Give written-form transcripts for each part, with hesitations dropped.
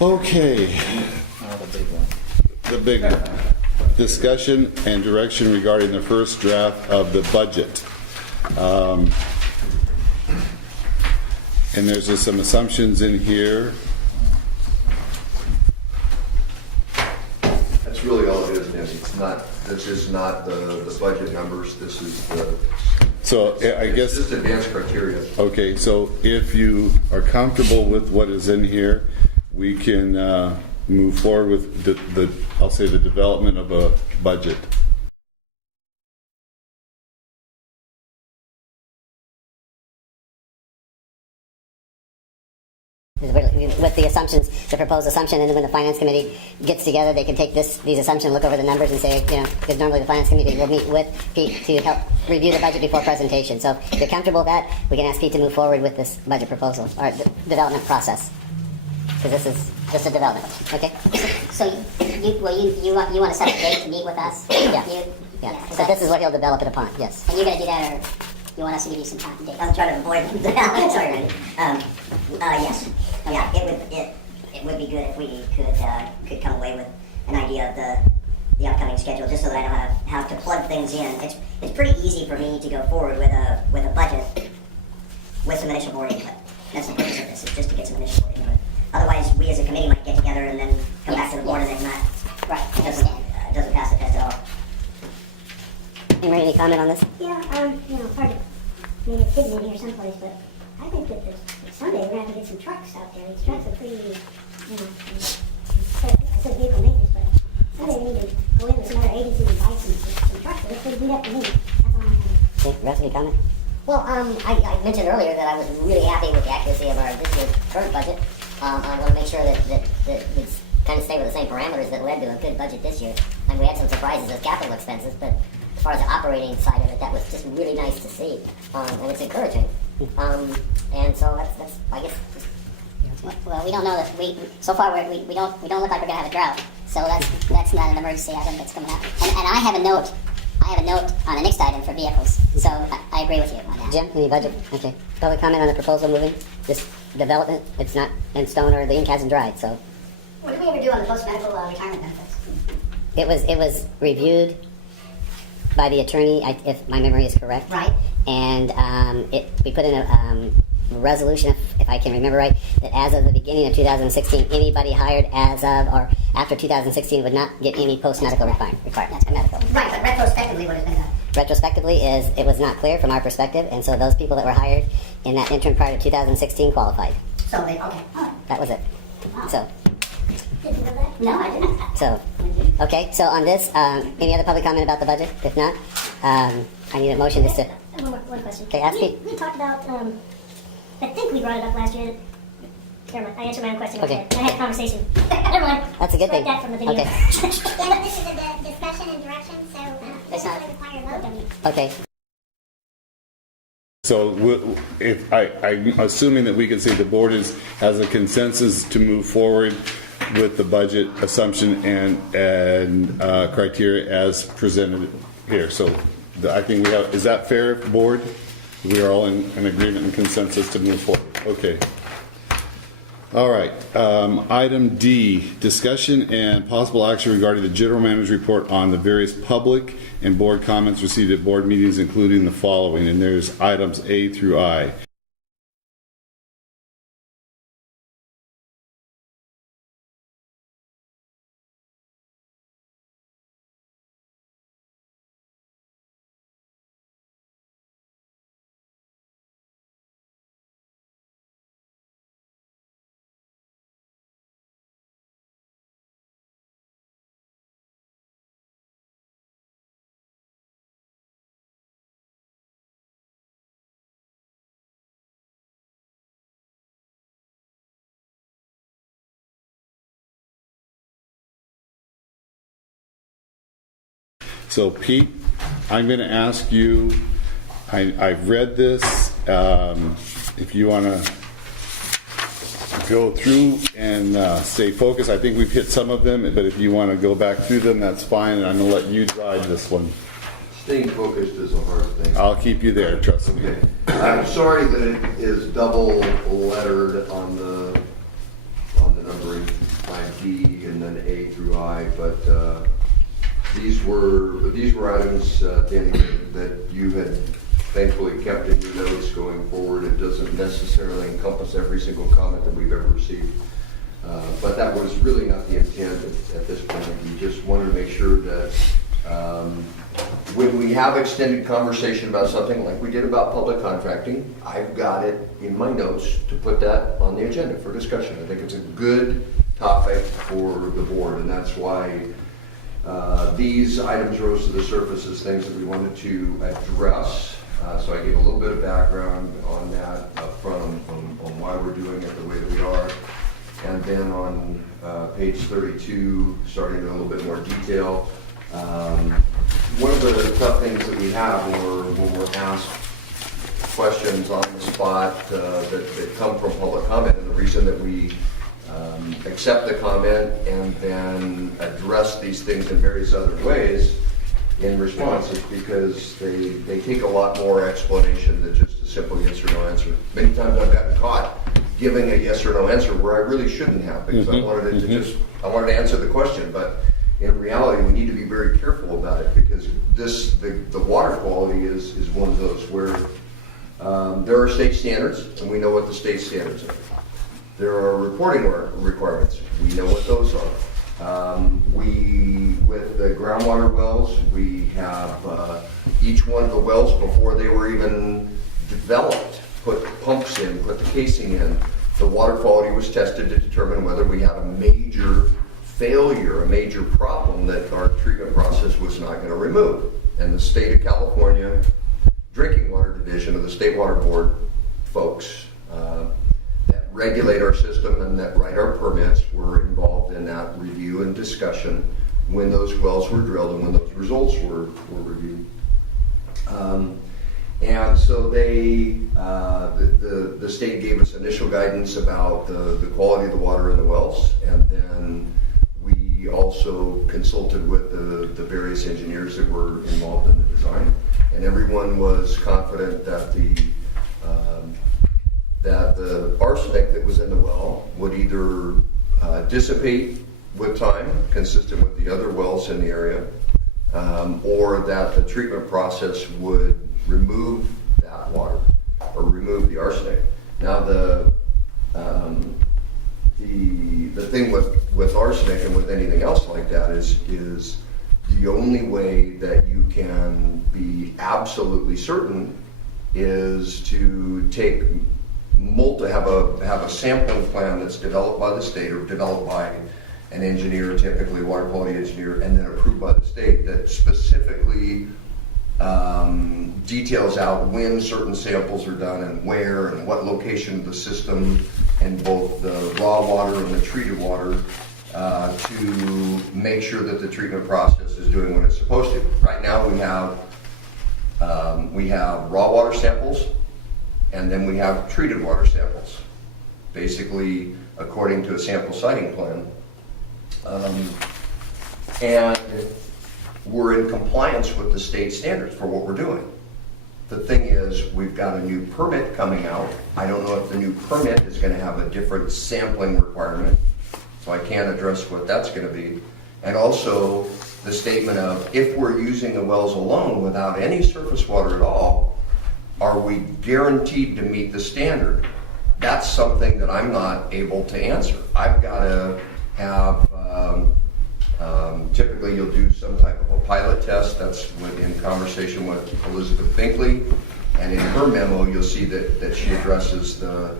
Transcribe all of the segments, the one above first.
Okay, Now the big one. the big discussion and direction regarding the first draft of the budget. And there's just some assumptions in here. That's really all it is, Nancy. This is not the budget numbers. This is So I it's guess, just advanced criteria. okay, so if you are comfortable with what is in here, we can move forward with I'll say the development of a budget. With the assumptions, the proposed assumption, and then when the finance committee gets together, they can take these assumptions, look over the numbers, and say, because normally the finance committee will meet with Pete to help review the budget before presentation. So if you're comfortable with that, we can ask Pete to move forward with this budget proposal or development process, because this is just a development. Okay. So you want to set a date to meet with us? Yeah. Yeah. So this is what he'll develop it upon. Yes. And you're going to do that, or you want us to give you some time dates? I'm trying to avoid. Sorry, Randy. Yes. Yeah. It would be good if we could come away with an idea of the upcoming schedule, just so that I know how to plug things in. It's pretty easy for me to go forward with a budget with some initial board input. That's the purpose of this. It's just to get some initial board input. Otherwise, we as a committee might get together and then come back to the board and then not. Right. It doesn't pass the test at all. Any comment on this? Yeah, hard to maybe it's hidden in here someplace, but I think that someday we're going to have to get some trucks out there. These trucks are pretty, I said vehicle maintenance, but someday we need to go in with some other agencies and buy some trucks. But it's pretty beat up to me. That's all I'm saying. Okay, Russ, any comment? Well, I mentioned earlier that I was really happy with the accuracy of our this year's current budget. I want to make sure that we kind of stay with the same parameters that led to a good budget this year. And we had some surprises as capital expenses, but as far as the operating side of it, that was just really nice to see, and it's encouraging. And so that's I guess. Well, we don't know that so far we don't look like we're going to have a drought. So that's not an emergency item that's coming out. And I have a note on the next item for vehicles. So I agree with you on that. Jim, any budget? Okay. Public comment on the proposal moving this development? It's not in stone or the ink hasn't dried, so. What did we ever do on the post-medical retirement benefits? It was reviewed by the attorney, if my memory is correct. Right. And we put in a resolution, if I can remember right, that as of the beginning of 2016, anybody hired as of or after 2016 would not get any post-medical requirement. Medical. Right, but retrospectively, what has been done? Retrospectively, it was not clear from our perspective, and so those people that were hired in that interim prior to 2016 qualified. So they okay. All right. That was it. Wow. So. Didn't know that? No, I didn't. So, okay, so on this, any other public comment about the budget? If not, I need a motion just to... One question. Okay, ask me. We talked about, I think we brought it up last year. Never mind, I answered my own question. Okay. I had a conversation. Never mind. That's a good Strike thing. that from the video. Okay. Yeah, but this is a discussion and direction, so It's not- it doesn't require a vote. Okay. So if I'm assuming that we can say the board has a consensus to move forward with the budget assumption and criteria as presented here. So I think we have, is that fair, board? We are all in agreement and consensus to move forward. Okay. All right. Item D, discussion and possible action regarding the general manager's report on the various public and board comments received at board meetings, including the following. And there's items A through I. So Pete, I'm going to ask you, I've read this, if you want to go through and stay focused. I think we've hit some of them, but if you want to go back through them, that's fine, and I'm going to let you drive this one. Staying focused is a hard thing. I'll keep you there, trust me. Okay. I'm sorry that it is double lettered on the numbering, line D and then A through I, but these were items, Danny, that you had thankfully kept in your notes going forward. It doesn't necessarily encompass every single comment that we've ever received. But that was really not the intent at this point. We just wanted to make sure that when we have extended conversation about something like we did about public contracting, I've got it in my notes to put that on the agenda for discussion. I think it's a good topic for the board, and that's why these items rose to the surface as things that we wanted to address. So I gave a little bit of background on that up front on why we're doing it the way that we are. And then on page 32, starting in a little bit more detail, one of the tough things that we have when we're asked questions on the spot that come from public comment, and the reason that we accept the comment and then address these things in various other ways in response is because they take a lot more explanation than just a simple yes or no answer. Many times I've gotten caught giving a yes or no answer where I really shouldn't have, because I wanted it to I wanted to answer the question, but in reality we need to be very careful about it, because the water quality is one of those where there are state standards, and we know what the state standards are. There are reporting requirements. We know what those are. With the groundwater wells, we have each one of the wells before they were even developed, put pumps in, put the casing in. The water quality was tested to determine whether we had a major failure, a major problem that our treatment process was not going to remove. And the state of California Drinking Water Division of the State Water Board folks that regulate our system and that write our permits were involved in that review and discussion when those wells were drilled and when those results were reviewed. And so the state gave us initial guidance about the quality of the water in the wells, and then we also consulted with the various engineers that were involved in the design, and everyone was confident that the arsenic that was in the well would either dissipate with time, consistent with the other wells in the area, or that the treatment process would remove that water or remove the arsenic. Now the thing with arsenic and with anything else like that is the only way that you can be absolutely certain is to have a sampling plan that's developed by the state or developed by an engineer, typically a water quality engineer, and then approved by the state, that specifically details out when certain samples are done and where and what location of the system, and both the raw water and the treated water, to make sure that the treatment process is doing what it's supposed to. Right now we have raw water samples, and then we have treated water samples, basically according to a sample siting plan. And we're in compliance with the state standards for what we're doing. The thing is, we've got a new permit coming out. I don't know if the new permit is going to have a different sampling requirement, so I can't address what that's going to be. And also the statement of, if we're using the wells alone without any surface water at all, are we guaranteed to meet the standard? That's something that I'm not able to answer. I've got to have, typically you'll do some type of a pilot test. That's in conversation with Elizabeth Binkley, and in her memo you'll see that she addresses the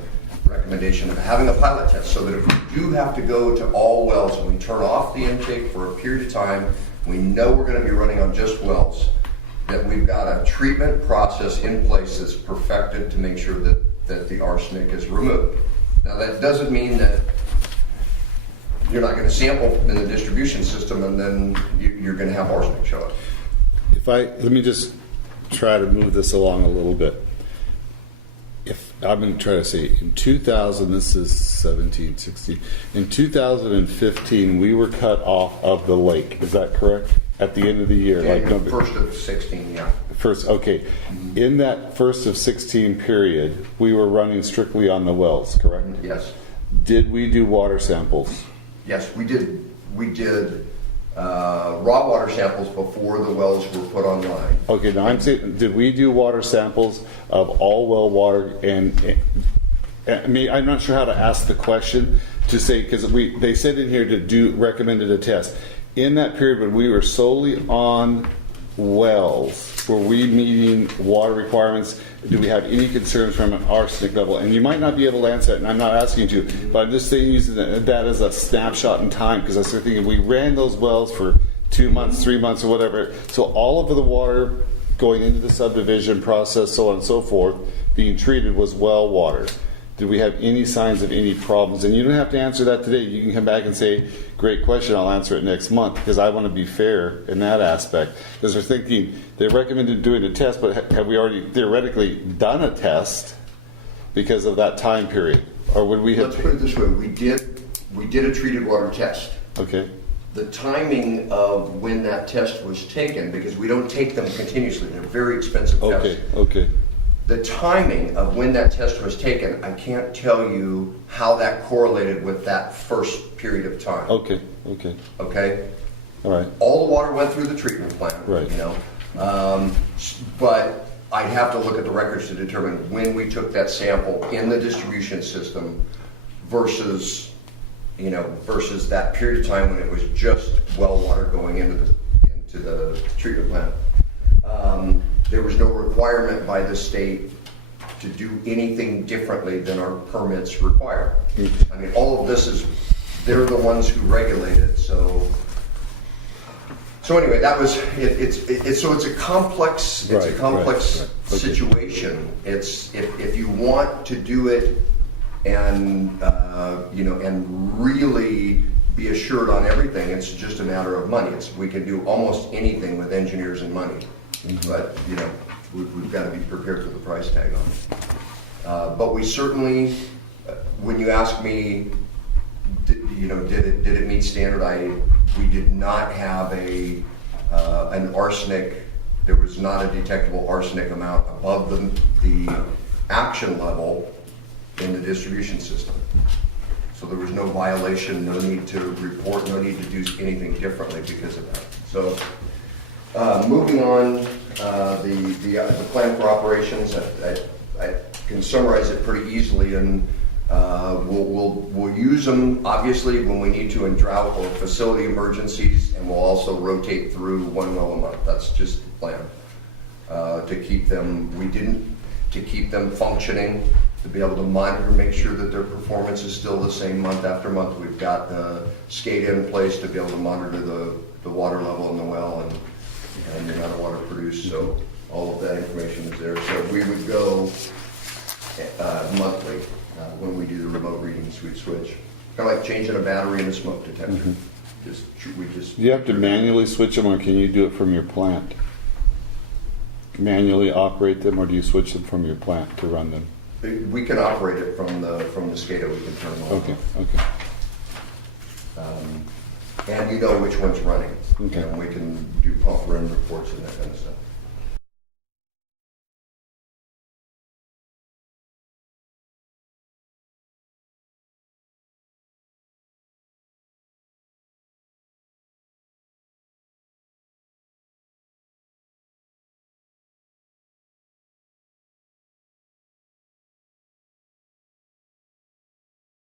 recommendation of having a pilot test, so that if we do have to go to all wells and we turn off the intake for a period of time, we know we're going to be running on just wells, that we've got a treatment process in place that's perfected to make sure that the arsenic is removed. Now that doesn't mean that you're not going to sample in the distribution system and then you're going to have arsenic show up. Let me just try to move this along a little bit. if I'm going to try to say in 2000, this is 17, 16. In 2015, we were cut off of the lake. Is that correct? At the end of the year, like And first of 16, yeah. first. Okay, in that first of 16 period, we were running strictly on the wells. Correct? Yes. Did we do water samples? Yes, we did. We did raw water samples before the wells were put online. Okay, now I'm saying, did we do water samples of all well water? And I mean, I'm not sure how to ask the question to say, because they said in here to recommended a test. In that period when we were solely on wells, were we meeting water requirements? Do we have any concerns from an arsenic level? And you might not be able to answer that, and I'm not asking you to, but I'm just saying using that as a snapshot in time, because I started thinking we ran those wells for 2 months, 3 months, or whatever. So all of the water going into the subdivision process, so on and so forth, being treated was well water. Did we have any signs of any problems? And you don't have to answer that today. You can come back and say, great question, I'll answer it next month, because I want to be fair in that aspect. Because they're thinking, they recommended doing a test, but have we already theoretically done a test because of that time period? Or would we have... Let's put it this way, we did a treated water test. Okay. The timing of when that test was taken, because we don't take them continuously, they're very expensive tests. Okay. The timing of when that test was taken, I can't tell you how that correlated with that first period of time. Okay. Okay? All right. All the water went through the treatment plant, Right. you know. But I'd have to look at the records to determine when we took that sample in the distribution system versus that period of time when it was just well water going into the treatment plant. There was no requirement by the state to do anything differently than our permits require. I mean, all of this is, they're the ones who regulate it, so anyway, that was, it's a complex, Right. Okay. situation. It's, if you want to do it and, and really be assured on everything, it's just a matter of money. We can do almost anything with engineers and money. But, we've got to be prepared for the price tag on it. But we certainly, when you ask me, did it meet standard? We did not have an arsenic. There was not a detectable arsenic amount above the action level in the distribution system. So there was no violation, no need to report, no need to do anything differently because of that. So. Moving on, the plan for operations, I can summarize it pretty easily, and we'll use them obviously when we need to in drought or facility emergencies, and we'll also rotate through 1 well a month. That's just the plan to keep them. To keep them functioning, to be able to monitor, make sure that their performance is still the same month after month. We've got the SCADA in place to be able to monitor the water level in the well and the amount of water produced, so all of that information is there. So we would go monthly when we do the remote readings. We'd switch, kind of like changing a battery in a smoke detector. Do you have to manually switch them, or can you do it from your plant? Manually operate them, or do you switch them from your plant to run them? We can operate it from the SCADA. We can turn them on. Okay. And we know which one's running. Okay. And we can do pump run reports and that kind of stuff.